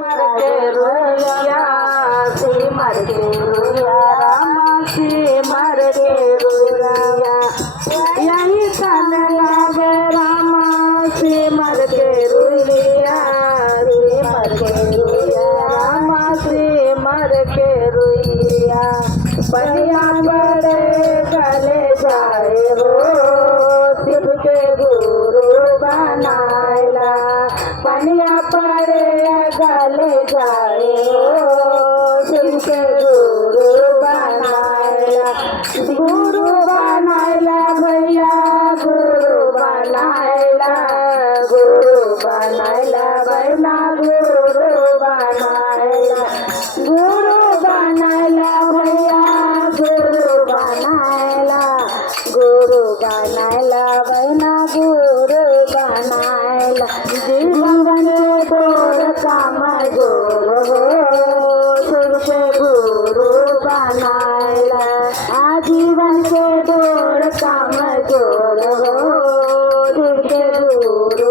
मरके रुया C मरके रुया Rama C मरके रुया यही सन लागे Rama C मरके रुया C मरके रुया Rama C मरके रुया पनिया बड़े गले जाए हो शिव के गुरु बनायला पनिया पड़े गले जाए हो शिव के गुरु बनायला भैया गुरु बनायला बहना गुरु बनायला भैया गुरु बनायला बहना गुरु बनायला जीवन तोर काम जोर हो शिव के गुरु बनायला आजीवन के तोर काम जोर हो शिव के गुरु